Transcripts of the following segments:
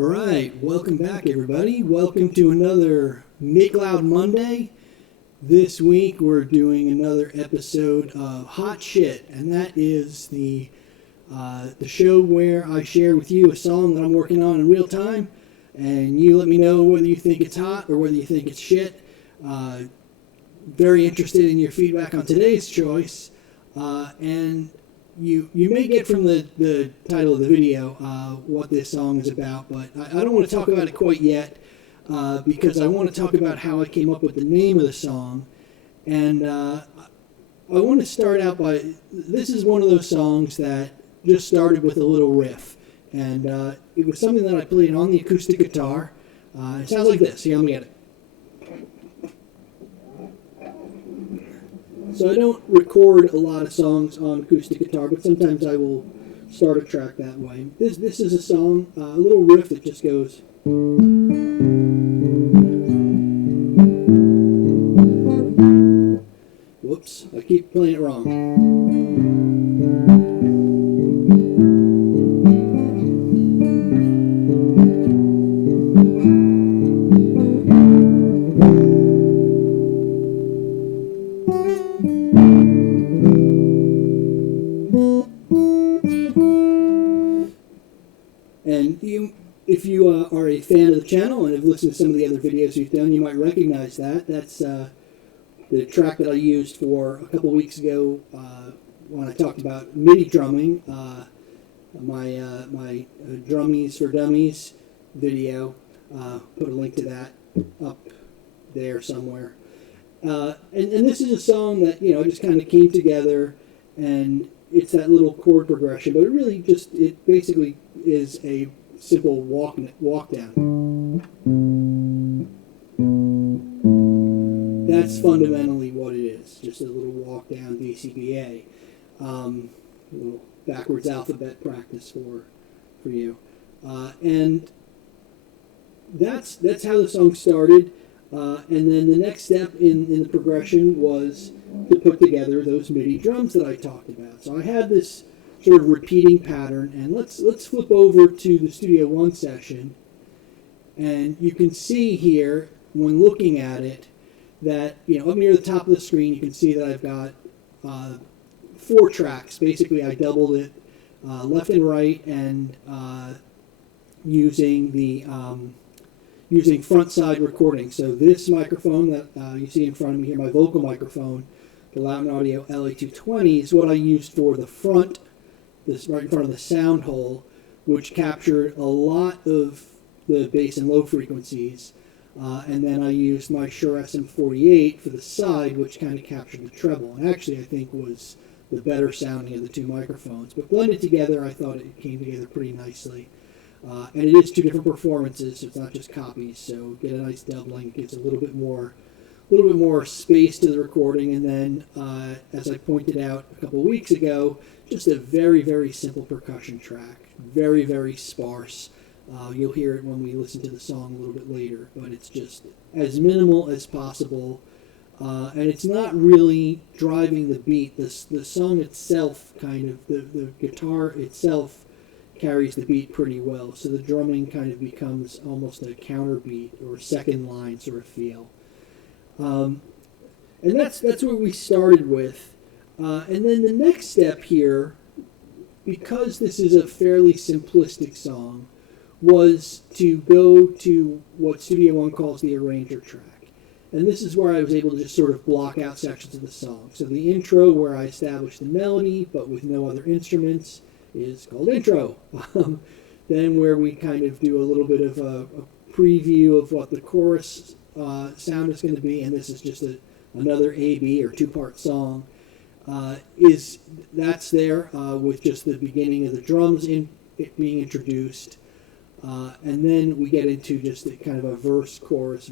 All right, welcome back, everybody. Welcome to another Make Loud Monday. This week we're doing another episode of Hot Shit, and that is the show where I share with you a song that I'm working on in real time, and you let me know whether you think it's hot or whether you think it's shit. Very interested in your feedback on today's choice, and you may get from the title of the video what this song is about, but I don't want to talk about it quite yet because I want to talk about how I came up with the name of the song. And I want to start out by, this is one of those songs that just started with a little riff. And it was something that I played on the acoustic guitar. It sounds like this. Here, let me get it. So I don't record a lot of songs on acoustic guitar, but sometimes I will start a track that way. This is a song, a little riff that just goes. Whoops, I keep playing it wrong. And if you are a fan of the channel and have listened to some of the other videos we've done, you might recognize that. That's the track that I used for a couple weeks ago when I talked about MIDI drumming, my Drummies for Dummies video. Put a link to that up there somewhere. And this is a song that, just kind of came together, and it's that little chord progression, but it basically is a simple walk down. That's fundamentally what it is, just a little walk down DCBA. A little backwards alphabet practice for you. And that's how the song started. And then the next step in the progression was to put together those MIDI drums that I talked about. So I had this sort of repeating pattern, and let's flip over to the Studio One session, and you can see here when looking at it that up near the top of the screen you can see that I've got 4 tracks. Basically, I doubled it left and right, and using front side recording. So this microphone that you see in front of me here, my vocal microphone, the Loudon Audio LA220, is what I used for the front, this right in front of the sound hole, which captured a lot of the bass and low frequencies. And then I used my Shure SM48 for the side, which kind of captured the treble. And actually, I think was the better sounding of the 2 microphones. But blended together, I thought it came together pretty nicely. And it is 2 different performances, so it's not just copies. So get a nice doubling. It gives a little bit more space to the recording. And then, as I pointed out a couple of weeks ago, just a very, very simple percussion track. Very, very sparse. You'll hear it when we listen to the song a little bit later, but it's just as minimal as possible. And it's not really driving the beat. The song itself, the guitar itself, carries the beat pretty well, so the drumming kind of becomes almost a counter beat or a second line sort of feel. And that's what we started with. And then the next step here, because this is a fairly simplistic song, was to go to what Studio One calls the arranger track. And this is where I was able to just sort of block out sections of the song. So the intro, where I established the melody but with no other instruments, is called intro. Then where we kind of do a little bit of a preview of what the chorus sound is going to be, and this is just another A-B or 2-part song, that's there with just the beginning of the drums being introduced, and then we get into just a kind of a verse, chorus,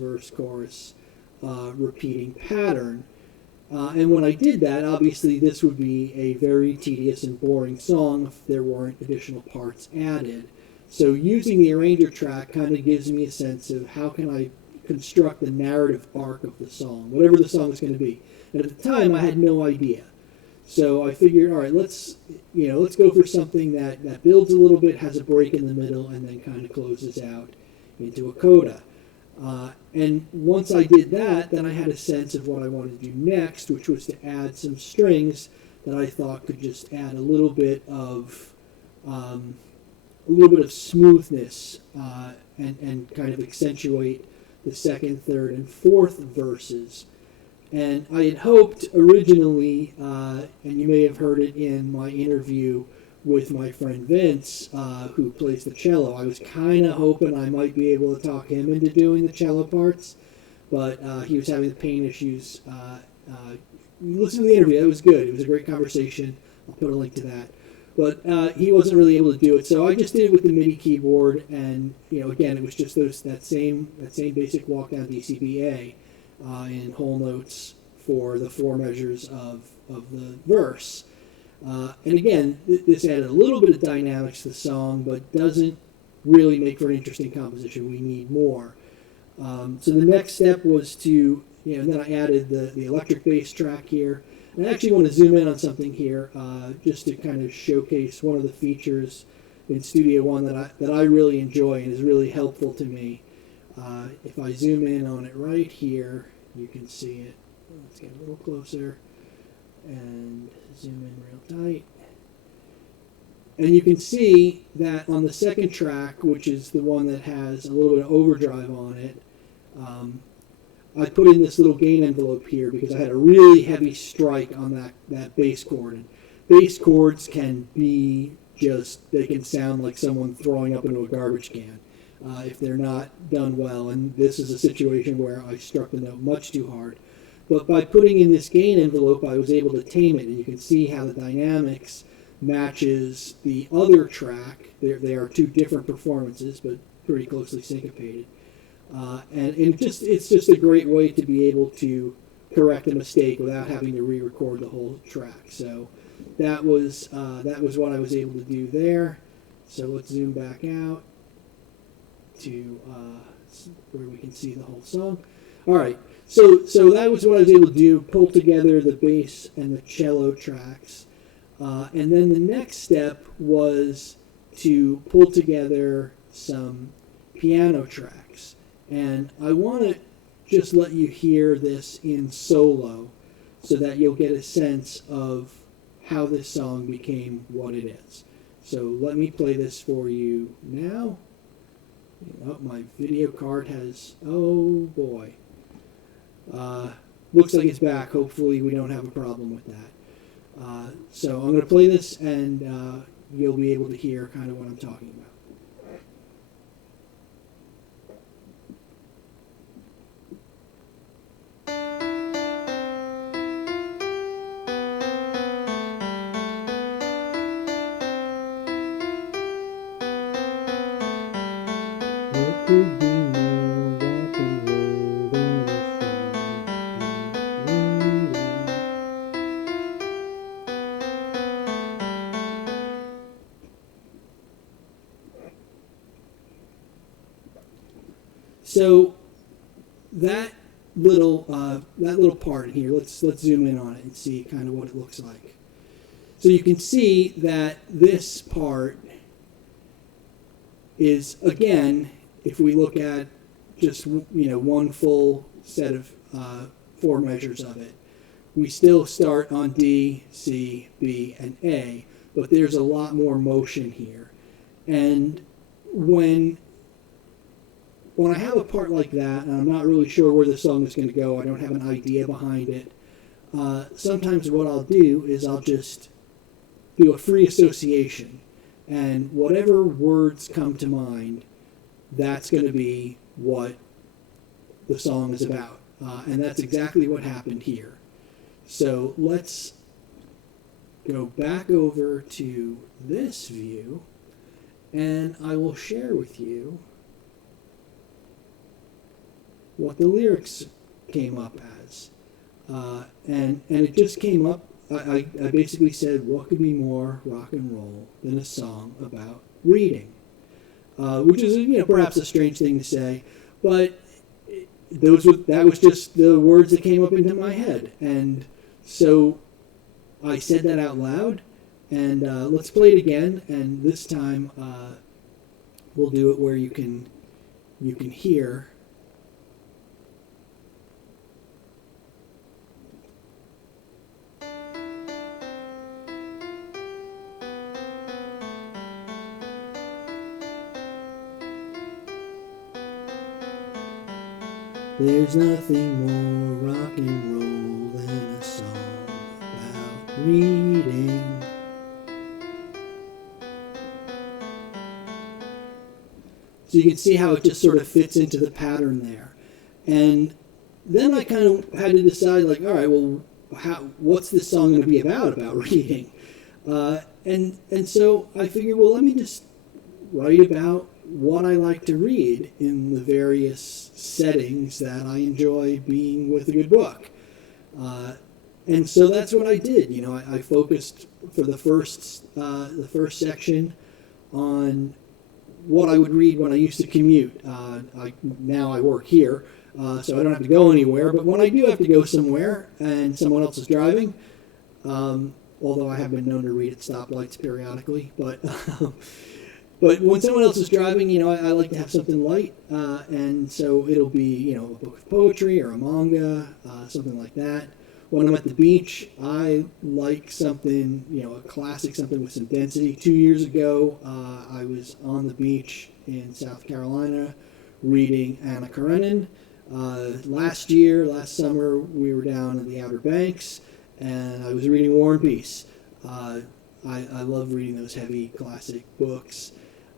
repeating pattern. And when I did that, obviously this would be a very tedious and boring song if there weren't additional parts added. So using the arranger track kind of gives me a sense of how can I construct the narrative arc of the song, whatever the song is going to be. And at the time, I had no idea. So I figured, all right, let's go for something that builds a little bit, has a break in the middle, and then kind of closes out into a coda. And once I did that, then I had a sense of what I wanted to do next, which was to add some strings that I thought could just add a little bit of smoothness and kind of accentuate the second, third, and fourth verses. And I had hoped originally, and you may have heard it in my interview with my friend Vince, who plays the cello, I was kind of hoping I might be able to talk him into doing the cello parts, but he was having the pain issues. Listen to the interview, it was good. It was a great conversation. I'll put a link to that. But he wasn't really able to do it, so I just did it with the MIDI keyboard, and again, it was just that same basic walk down DCBA in whole notes for the 4 measures of the verse. And again, this added a little bit of dynamics to the song, but doesn't really make for an interesting composition. We need more. So the next step was to, and then I added the electric bass track here. And I actually want to zoom in on something here, just to kind of showcase one of the features in Studio One that I really enjoy and is really helpful to me. If I zoom in on it right here, you can see it. Let's get a little closer and zoom in real tight. And you can see that on the second track, which is the one that has a little bit of overdrive on it, I put in this little gain envelope here because I had a really heavy strike on that bass chord. And bass chords can be they can sound like someone throwing up into a garbage can if they're not done well. And this is a situation where I struck the note much too hard. But by putting in this gain envelope, I was able to tame it. And you can see how the dynamics matches the other track. They are 2 different performances, but pretty closely syncopated. And it's just a great way to be able to correct a mistake without having to re-record the whole track. So that was what I was able to do there. So let's zoom back out to where we can see the whole song. All right, so that was what I was able to do: pull together the bass and the cello tracks, and then the next step was to pull together some piano tracks. And I want to just let you hear this in solo so that you'll get a sense of how this song became what it is. So let me play this for you now. Oh, my video card has, oh boy. Looks like it's back. Hopefully we don't have a problem with that. So I'm going to play this and you'll be able to hear kind of what I'm talking about. So that little part in here, let's zoom in on it and see kind of what it looks like. So you can see that this part is, again, if we look at just one full set of 4 measures of it, we still start on D, C, B, and A, but there's a lot more motion here. And when I have a part like that, and I'm not really sure where the song is going to go, I don't have an idea behind it, sometimes what I'll do is I'll just do a free association, and whatever words come to mind, that's going to be what the song is about. And that's exactly what happened here. So let's go back over to this view, and I will share with you what the lyrics came up as. And it just came up, I basically said, what could be more rock and roll than a song about reading? Which is, perhaps a strange thing to say, but that was just the words that came up into my head. And so I said that out loud, and let's play it again. And this time we'll do it where you can hear. There's nothing more rock and roll than a song about reading. So you can see how it just sort of fits into the pattern there. And then I kind of had to decide, like, all right, well, what's this song going to be about reading? And so I figured, well, let me just write about what I like to read in the various settings that I enjoy being with a good book. And so that's what I did. You know, I focused for the first section on what I would read when I used to commute. Now I work here, so I don't have to go anywhere. But when I do have to go somewhere and someone else is driving, although I have been known to read at stoplights periodically, but when someone else is driving, you know, I like to have something light, and so it'll be, you know, a book of poetry or a manga, something like that. When I'm at the beach, I like something, you know, a classic, something with some density. 2 years ago, I was on the beach in South Carolina reading Anna Karenina. Last summer, we were down in the Outer Banks, and I was reading War and Peace. I love reading those heavy classic books.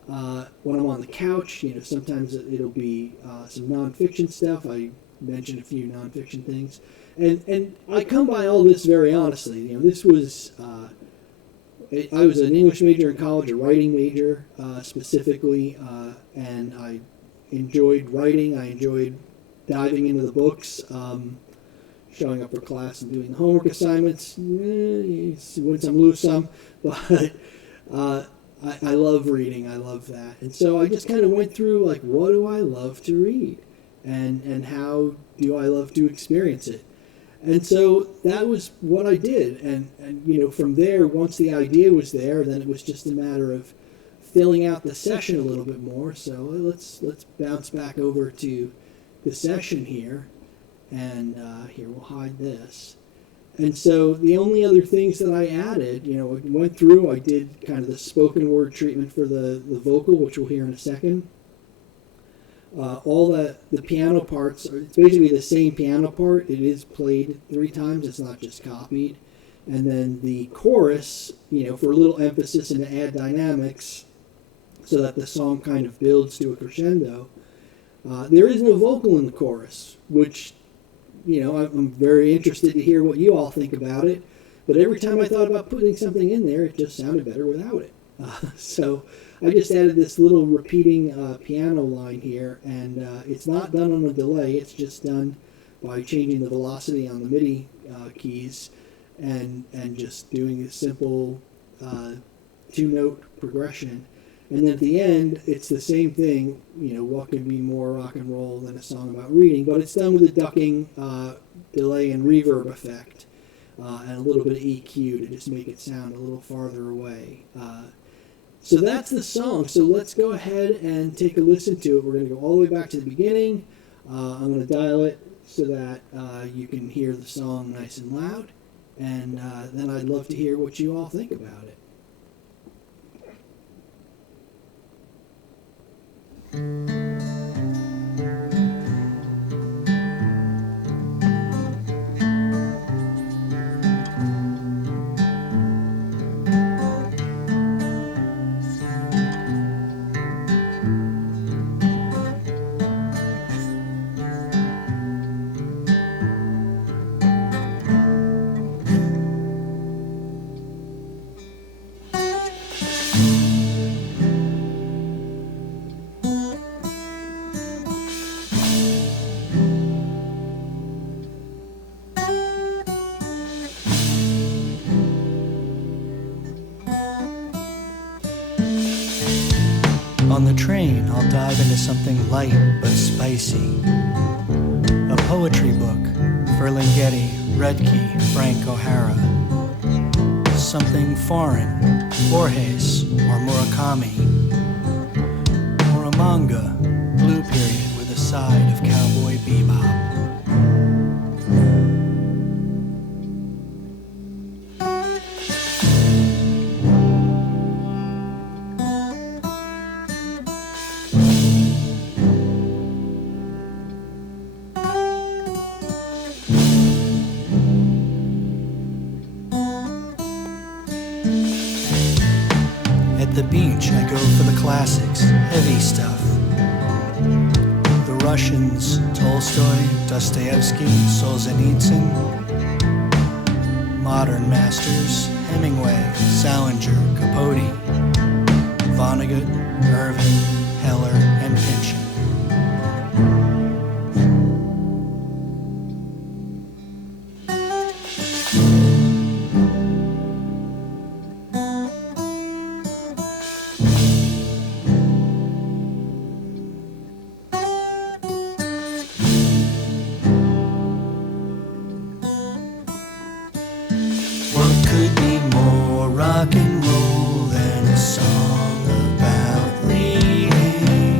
When I'm on the couch, you know, sometimes it'll be some nonfiction stuff. I mentioned a few nonfiction things. And I come by all this very honestly. You know, this was, I was an English major in college, a writing major specifically, and I enjoyed writing. I enjoyed diving into the books, showing up for class and doing the homework assignments. Win some, lose some, but I love reading. I love that. And so I just kind of went through, like, what do I love to read? And how do I love to experience it? And so that was what I did. And you know, from there, once the idea was there, then it was just a matter of filling out the session a little bit more. So let's bounce back over to the session here. And here, we'll hide this. And so the only other things that I added, you know, I went through, I did kind of the spoken word treatment for the vocal, which we'll hear in a second. All the piano parts, it's basically the same piano part. It is played 3 times. It's not just copied. And then the chorus, you know, for a little emphasis and to add dynamics so that the song kind of builds to a crescendo. There is no vocal in the chorus, which, you know, I'm very interested to hear what you all think about it. But every time I thought about putting something in there, it just sounded better without it. So I just added this little repeating piano line here, and it's not done on a delay. It's just done by changing the velocity on the MIDI keys and just doing a simple 2-note progression. And then at the end, it's the same thing. You know, what could be more rock and roll than a song about reading? But it's done with a ducking, delay, and reverb effect, and a little bit of EQ to just make it sound a little farther away. So that's the song. So let's go ahead and take a listen to it. We're going to go all the way back to the beginning. I'm going to dial it so that you can hear the song nice and loud. And then I'd love to hear what you all think about it. On the train, I'll dive into something light but spicy. A poetry book, Ferlinghetti, Redkey, Frank O'Hara. something foreign, Borges or Murakami, or a manga, Blue Period with a side of Cowboy Bebop. At the beach, I go for the classics, heavy stuff. The Russians, Tolstoy, Dostoevsky, Solzhenitsyn. Modern masters, Hemingway, Salinger, Capote, Vonnegut, Irving, Heller, and Pynchon. What could be more rock and roll than a song about reading?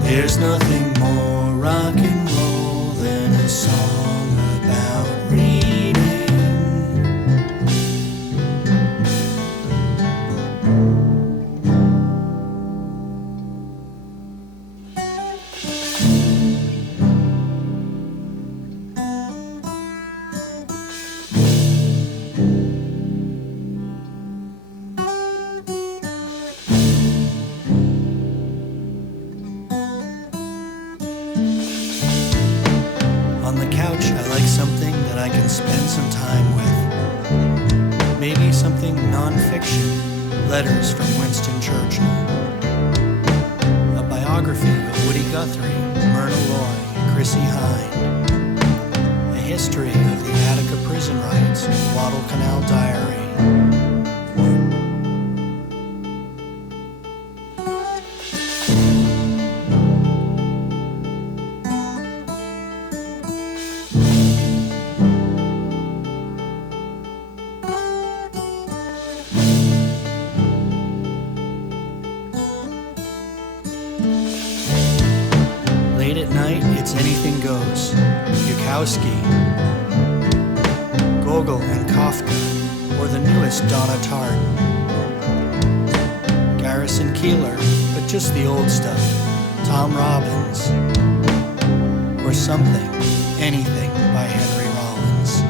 There's nothing more rock and roll than a song about reading. On the couch, I like something that I can spend some time with. Maybe something non-fiction, letters from Winston Churchill. A biography of Woody Guthrie, Myrna Loy, Chrissie Hynde. A history of the Attica prison riots, Guadalcanal Diary. Late at night, it's anything goes. Bukowski, Gogol and Kafka, or the newest Donna Tartt. Garrison Keillor, but just the old stuff. Tom Robbins, or something, anything by Henry Rollins.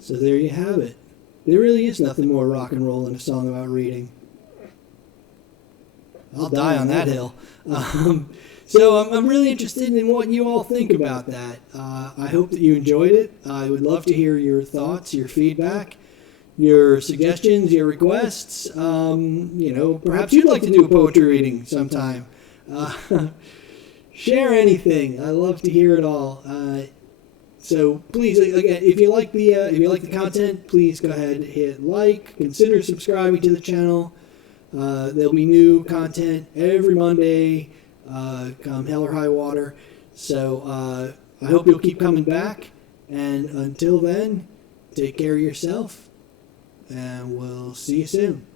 So there you have it. There really is nothing more rock and roll than a song about reading. I'll die on that hill. So I'm really interested in what you all think about that. I hope that you enjoyed it. I would love to hear your thoughts, your feedback, your suggestions, your requests. Perhaps you'd like to do a poetry reading sometime. Share anything. I love to hear it all. So please, again, if you like the content, please go ahead and hit like. Consider subscribing to the channel. There'll be new content every Monday, come hell or high water. So I hope you'll keep coming back. And until then, take care of yourself, and we'll see you soon.